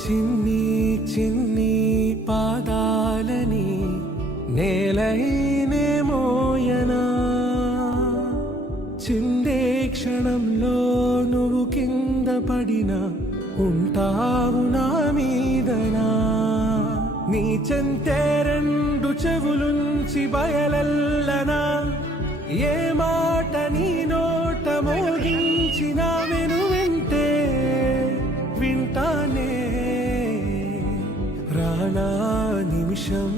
చిన్ని చిన్ని పాదాలని నేలైనే మోయనా చిందే క్షణంలో నువ్వు కింద పడినా ఉంటావు నా మీదనా నీ చెంతే రెండు చెవులుంచి బయలెల్లనా ఏ మాట నీ నోట మోగించిన వెనువెంటే వింటానే రానా నిమిషం